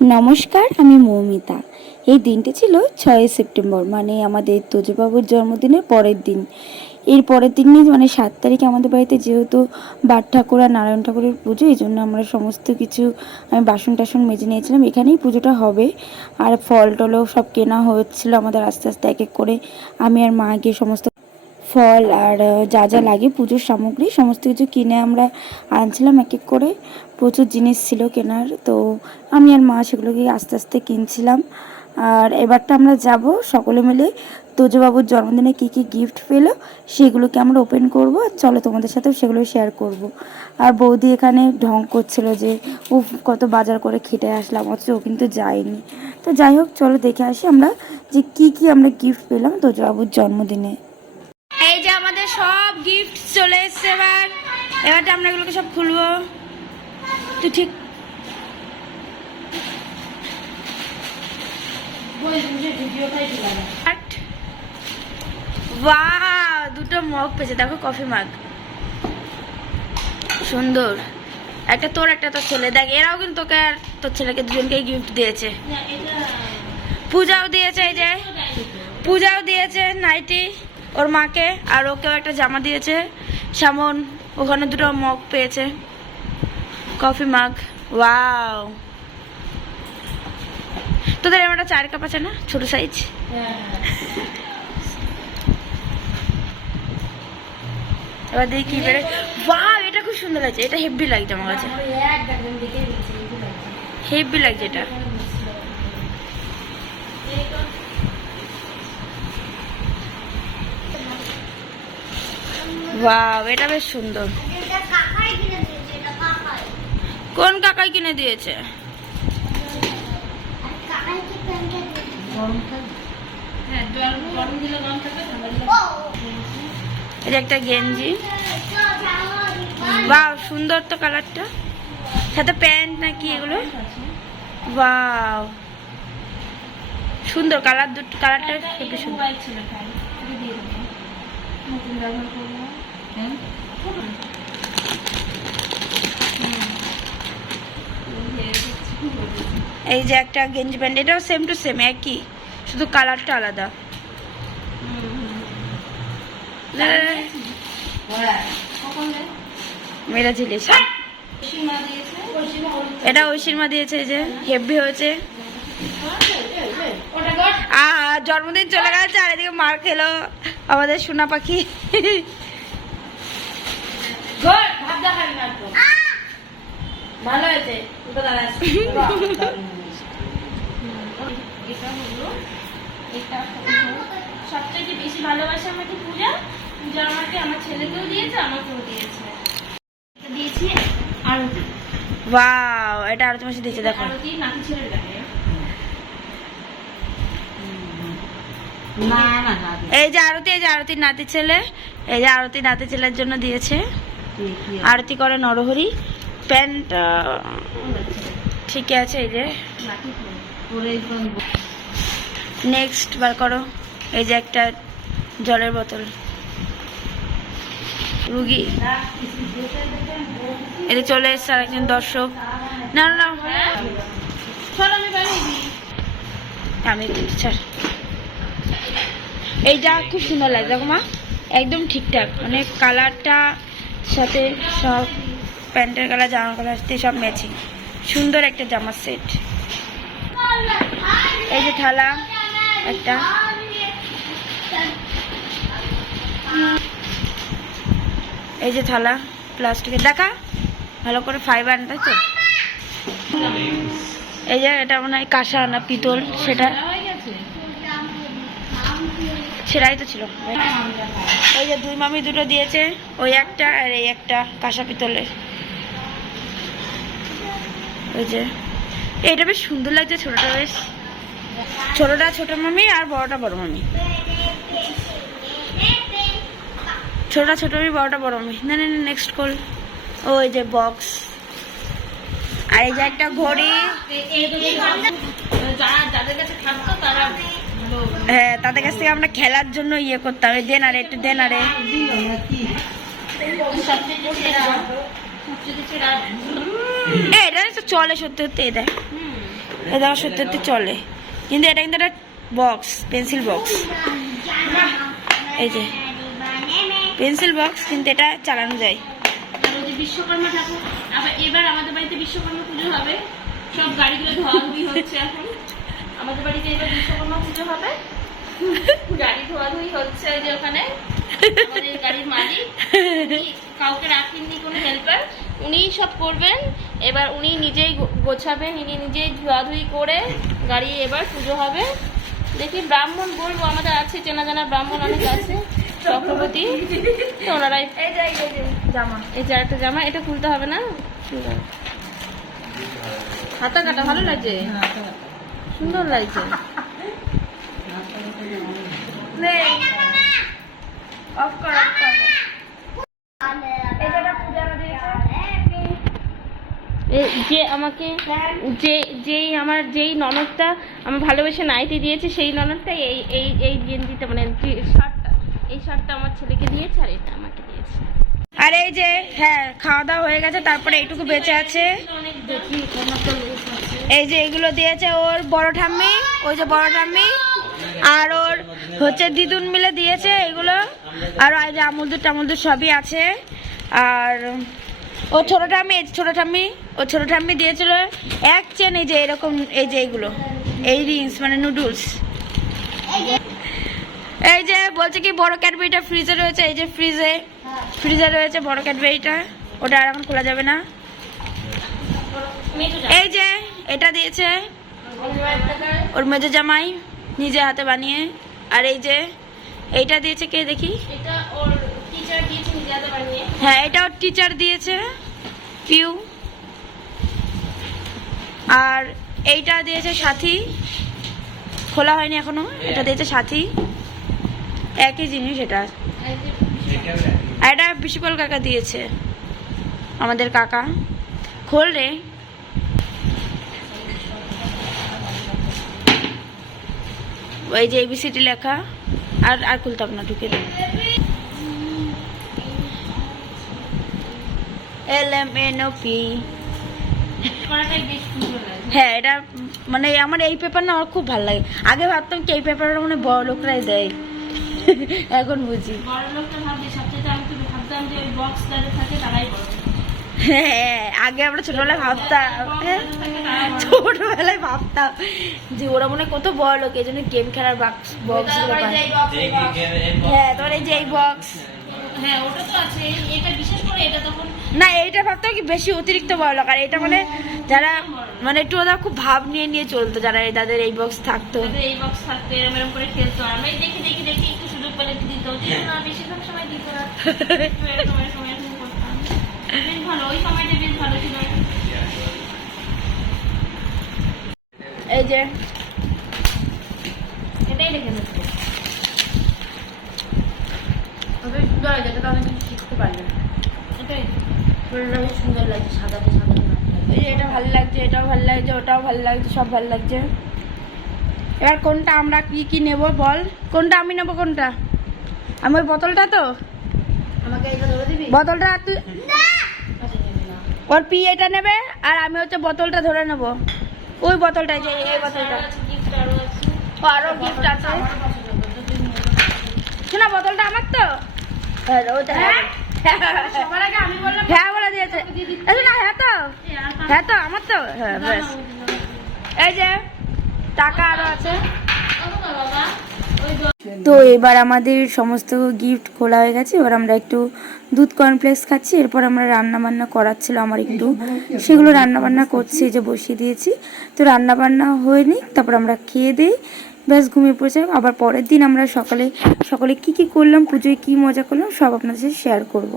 নমস্কার, আমি মৌমিতা। এই দিনটি ছিল 6 সেপ্টেম্বর, মানে আমাদের তোজবাবুর জন্মদিনের পরের দিন। এর পরের দিনই মানে 7 তারিখে আমাদের বাড়িতে যেহেতু বাট ঠাকুর আর নারায়ণ ঠাকুরের পুজো, এই জন্য আমরা সমস্ত কিছু আমি বাসন টাসন মেজে নিয়েছিলাম। এখানেই পুজোটা হবে। আর ফল টলও সব কেনা হচ্ছিলো আমাদের আস্তে আস্তে এক এক করে। আমি আর মা গিয়ে সমস্ত ফল আর যা যা লাগে পুজোর সামগ্রী সমস্ত কিছু কিনে আমরা আনছিলাম এক এক করে। প্রচুর জিনিস ছিল কেনার, তো আমি আর মা সেগুলোকে আস্তে আস্তে কিনছিলাম। আর এবারটা আমরা যাব সকলে মিলে তোজবাবুর জন্মদিনে কী কী গিফট পেলো সেগুলোকে আমরা ওপেন করব। আর চলো তোমাদের সাথেও সেগুলো শেয়ার করব। আর বৌদি এখানে ঢং করছিল যে ও কত বাজার করে খেটে আসলাম, অথচ ও কিন্তু যায়নি। তো যাই হোক, চলো দেখে আসি আমরা যে কী কী আমরা গিফট পেলাম তোজবাবুর জন্মদিনে। এই যে আমাদের সব গিফট চলে এসছে। এবার আমরা এগুলোকে সব খুলবো। তো ঠিক দুটো মগ পেয়েছে, দেখো কফি মাগ সুন্দর। একটা তোর একটা তোর ছেলে, দেখ এরাও কিন্তু তোকে আর তোর ছেলেকে দুজনকে গিফট দিয়েছে। পূজাও দিয়েছে, এই যে পূজাও দিয়েছে নাইটি ওর মাকে, আর ওকেও একটা জামা দিয়েছে। সামন ওখানে দুটো মগ পেয়েছে, কফি মাগ। ওয়াও, তোদের এমন একটা 4 কাপ আছে না, ছোট সাইজ? এবার দেখি কি বেড়ে। ওয়াও, এটা খুব সুন্দর লাগছে, এটা হেভি লাগছে আমার কাছে, হেভি লাগছে এটা। ওয়াও, এটা বেশ সুন্দর। কোন কাকাই কিনে দিয়েছে? এটা একটা গেঞ্জি। বাহ, সুন্দর তো কালারটা, সাথে প্যান্ট নাকি এগুলো। বাহ, সুন্দর কালার, দুটো কালারটা খুবই সুন্দর। এই যে একটা গেঞ্জি প্যান্ট, এটাও সেম টু সেম একই, শুধু কালারটা আলাদা। মেয়েরা ঝিলিস, এটা ঐশীর মা দিয়েছে, যে হেভি হয়েছে। জন্মদিন চলে গেছে আর এদিকে মার খেলো আমাদের সোনা পাখি। ভালো হয়েছে। সবচেয়ে বেশি ভালোবাসে আমাকে পূজা। পূজা আমাকে আমার ছেলেকেও দিয়েছে, আমাকেও দিয়েছে। দিয়েছি আরতি। ওয়াও, এটা আরতি মাসে দিয়েছে, দেখো। আরতি নাতি ছেলের গায়ে। এই যে আরতি, এই যে আরতির নাতি ছেলে, এই যে আরতি নাতি ছেলের জন্য দিয়েছে। আরতি করে নরহরি। প্যান্ট ঠিক আছে। এই যে নেক্সট বার করো। এই যে একটা জলের বোতল রুগী। এটা চলে এসছে আর একজন দর্শক। না না আমি ছাড়। এইটা খুব সুন্দর লাগে, দেখো মা, একদম ঠিকঠাক, মানে কালারটা সাথে সব প্যান্টের কালার জামার কালার সাথে সব ম্যাচিং। সুন্দর একটা জামার সেট। এই যে থালা একটা, এই যে থালা প্লাস্টিকের, দেখা ভালো করে ফাইবার, তাই তো। এই যে এটা মনে হয় কাঁসা না পিতল, সেটাই তো ছিল। এই যে দুই মামি দুটো দিয়েছে, ওই একটা আর এই একটা কাঁসা পিতলের। ওই যে এটা বেশ সুন্দর লাগছে, ছোটটা বেশ, ছোটটা ছোট মামি আর বড়টা বড় মামি। ছোটটা ছোট মামি, বড়টা বড় মামি। না না নেক্সট কল। ওই যে বক্স, আর এই যে একটা ঘড়ি। হ্যাঁ, তাদের কাছ থেকে আমরা খেলার জন্য ইয়ে করতাম, দেন আরে একটু দেন আরে। এটা চলে সত্যি সত্যি, দেখ এটা 70-তে চলে, কিন্তু এটা কিন্তু একটা বক্স, পেন্সিল বক্স। এই যে পেন্সিল বক্স, কিন্তু এটা চালানো যায়। বিশ্বকর্মা ঠাকুর আবার এবার আমাদের বাড়িতে বিশ্বকর্মা পুজো হবে, সব গাড়িগুলো ধোয়াধুয়ি হচ্ছে এখন। আমাদের বাড়িতে এবার বিশ্বকর্মা পুজো হবে, গাড়ি ধোয়াধুয়ি হচ্ছে। ওই যে ওখানে আমাদের গাড়ির মালিক, উনি কাউকে রাখেননি কোনো হেল্পার, উনিই সব করবেন। এবার উনি নিজেই গোছাবেন, উনি নিজেই ধোয়াধুয়ি করে গাড়ি এবার পুজো হবে। দেখি ব্রাহ্মণ বলবো, আমাদের আছে চেনা জানা ব্রাহ্মণ অনেক আছে, চক্রবর্তী, তো ওনারাই। এই যে জামা, এই যে একটা জামা, এটা খুলতে হবে না, হাতা কাটা ভালো লাগছে, সুন্দর লাগছে। যে আমাকে যেই ননদটা আমার ভালোবেসে নাইটি দিয়েছে, সেই ননদটা এই এই এই গেঞ্জিটা মানে শার্টটা, এই শার্টটা আমার ছেলেকে দিয়েছে, আর এটা আমাকে দিয়েছে। আর এই যে হ্যাঁ, খাওয়া দাওয়া হয়ে গেছে, তারপরে এইটুকু বেঁচে আছে। এই যে এগুলো দিয়েছে ওর বড় ঠাম্মি, ওই যে বড় ঠাম্মি, আর ওর হচ্ছে দিদুন মিলে দিয়েছে এগুলো। আর এই যে আমুল দুধ সবই আছে। আর ও ছোট ঠাম্মি, এই ছোট ঠাম্মি, ও ছোট ঠাম্মি দিয়েছিল এক চেন, এই যে এরকম, এই যে এইগুলো, এই রিংস মানে নুডলস। এই যে বলছে কি বড় ক্যাডবেরিটা ফ্রিজে রয়েছে, এই যে ফ্রিজে রয়েছে বড় ক্যাডবেরিটা, ওটা আর এখন খোলা যাবে না। এই যে এটা দিয়েছে ওর মেজো জামাই নিজে হাতে বানিয়ে। আর এই যে এইটা দিয়েছে কে দেখি, এটা ওর টিচার দিয়েছে নিজে হাতে বানিয়ে। হ্যাঁ, এটা ওর টিচার দিয়েছে পিউ। আর এইটা দিয়েছে সাথী, খোলা হয়নি এখনো, এটা দিয়েছে সাথী, একই জিনিস এটা। আর এটা বিশিপাল কাকা দিয়েছে, আমাদের কাকা। খোল রে। ওই যে এবিসিডি লেখা, আর আর খুলতে হবে না, ঢুকে দেব। LMNOP। হ্যাঁ, এটা মানে আমার এই পেপার না আমার খুব ভালো লাগে। আগে ভাবতাম কি এই পেপারটা মানে বড় লোকরাই দেয়, এখন বুঝি বড় লোকটা ভাবছে সবচেয়ে। আমি তো ভাবতাম যে ওই বক্স যাদের থাকে তারাই বড়। হ্যাঁ, আগে আমরা ছোটবেলায় ভাবতাম, ছোটবেলায় ভাবতাম যে ওরা মনে কত বড় লোক, এই জন্য গেম খেলার বক্স গুলো পায়। হ্যাঁ, তোমার এই যে এই বক্স, হ্যাঁ ওটা তো আছে। এটা বিশেষ করে এটা তখন না, এইটা ভাবতাম কি বেশি অতিরিক্ত বড় লোক। আর এটা মানে যারা মানে একটু ওরা খুব ভাব নিয়ে নিয়ে চলতো, যারা তাদের এই বক্স থাকতো, এই বক্স থাকতো, এরকম করে খেলতো। আমি দেখি দেখি দেখি একটু সুযোগ পেলে দিত, না বেশিরভাগ সময় দিত না। সময় করতাম, বেশ ভালো, ওই সময়টা বেশ ভালো ছিল। এই যে এটাই রেখে দিত। সুন্দর হয়েছে, এটা অনেক কিছু শিখতে পারবে। এটাই সুন্দর লাগছে, সাদাতে সাদাতে। এই যে এটা ভালো লাগছে, এটাও ভালো লাগছে, ওটাও ভালো লাগছে, সব ভালো লাগছে। এবার কোনটা আমরা কি নেব বল, কোনটা আমি নেবো, কোনটা? আমি ওই বোতলটা, তো আমাকে এটা ধরে দিবি বোতলটা তুই, ওর পি এটা নেবে, আর আমি হচ্ছে বোতলটা ধরে নেব। ওই বোতলটা, যে এই বোতলটা, ও আরো গিফট আছে। শোনা, বোতলটা আমার তো, সবার আগে আমি বললাম হ্যাঁ বলে দিয়েছে। না, হ্যাঁ তো, হ্যাঁ তো আমার তো, হ্যাঁ ব্যাস। এই যে টাকা আরো আছে। তো এবার আমাদের সমস্ত গিফট খোলা হয়ে গেছে। এবার আমরা একটু দুধ কর্নফ্লেক্স খাচ্ছি। এরপর আমরা রান্না বান্না করাচ্ছিল আমার একটু, সেগুলো রান্না বান্না করছি, যে বসিয়ে দিয়েছি। তো রান্না বান্না হয়নি, তারপর আমরা খেয়ে দিই, ব্যাস ঘুমিয়ে পড়েছে। আবার পরের দিন আমরা সকালে কি করলাম, পুজোয় কি মজা করলাম, সব আপনাদের সাথে শেয়ার করব।